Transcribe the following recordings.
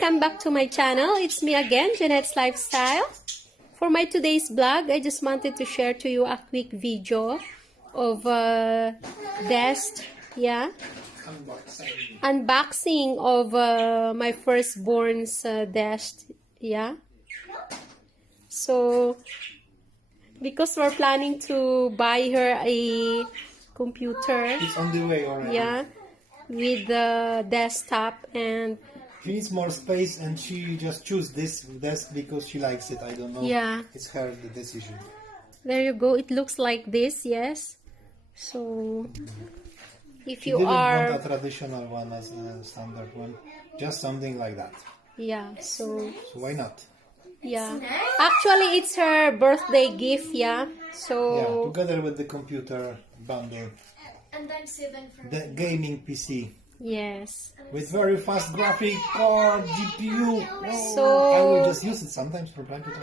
welcome back to my channel. It's me again, Jeanette's Lifestyle. For my today's vlog, I just wanted to share to you a quick video of desk, unboxing of my firstborn's desk, So, because we're planning to buy her a computer. It's on the way already. With the desktop, and she needs more space, and she just chose this desk because she likes it. I don't know. It's her decision. There you go. It looks like this, yes. So, if She you didn't are want a traditional one as a standard one, just something like that. So why not? Actually, it's her birthday gift, So together with the computer bundle. And I'm saving for the gaming PC. Yes. With very fast graphic card, GPU. So I will just use it sometimes from time to time.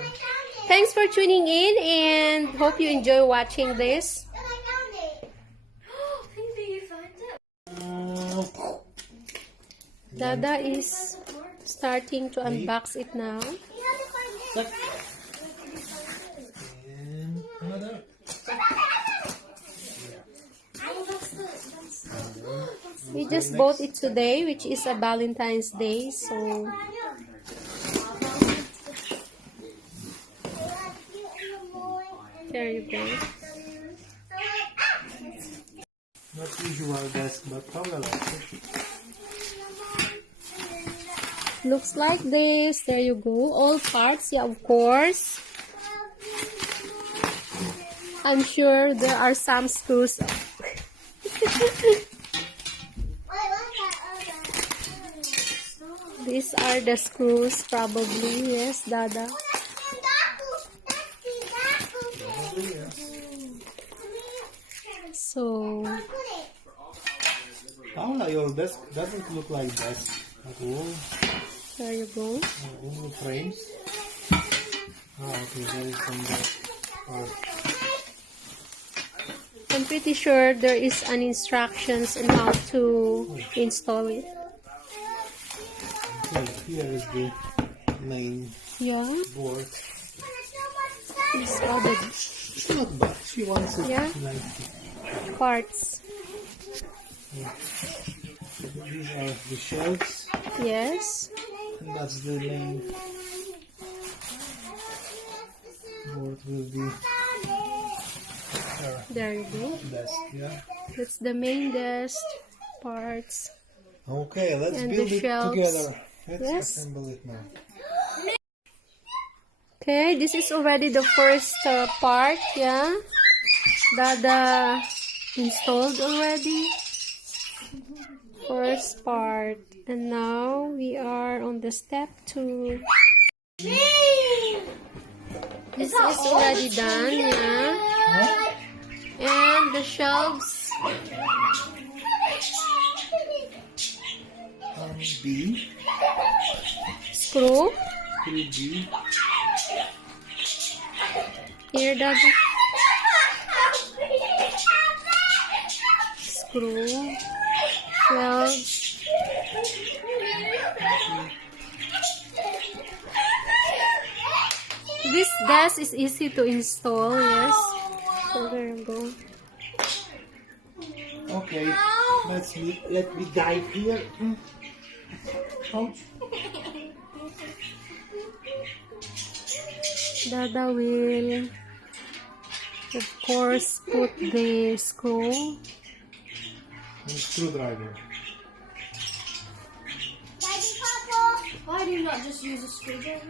Thanks for tuning in, and hope you enjoy watching this. Dada is starting to unbox it now. And another. We just bought it today, which is a Valentine's Day, so there you go. Not usual desk, but probably. Looks like this. There you go. All parts, of course. I'm sure there are some screws. These are the screws, probably. Yes, Dada. So, Paula, your desk doesn't look like desk at all. there you go. All frames. Okay, there is some part. I'm pretty sure there is an instructions on how to install it. Okay, here is the main board. These are the It's not bad. She wants it like parts. These are the shelves. Yes. And that's the main board with the There you go. desk, That's the main desk parts. Okay, let's And build the it shelves. together. Let's Yes. assemble it now. Okay, this is already the first part, Dada installed already. First part. And now we are on the step 2. This is already done, And the shelves. B. Screw. 3B. Here, Dada. Screw. Shelves. This desk is easy to install, yes. So there you go. Okay, let me dive here. Ouch. Dada will, of course, put the screw. And screwdriver. Why do you not just use a screwdriver?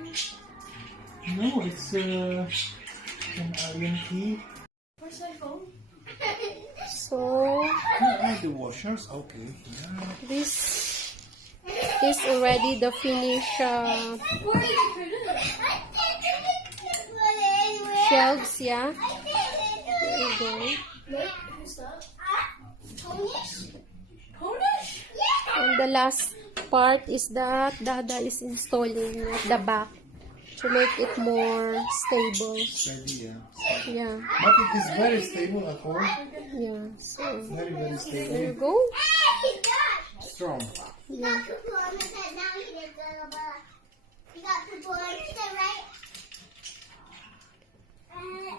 No, it's an Allen key. Where's my phone? So The washers, okay. this is already the finished Where did you put it? shelves, There you go. Wait, who's that? Ponish? And the last part is that Dada is installing at the back to make it more stable. Steady, Yeah. But it is very stable at all. Yeah. So Very, very there stable. you go. strong. You got poo on his head now. He did you got poo on his head, right?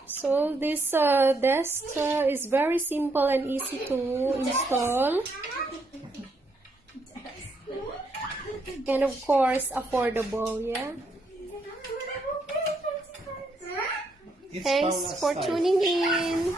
So this desk is very simple and easy to install, and of course affordable. Yeah. It's Thanks Paula's for size. tuning in.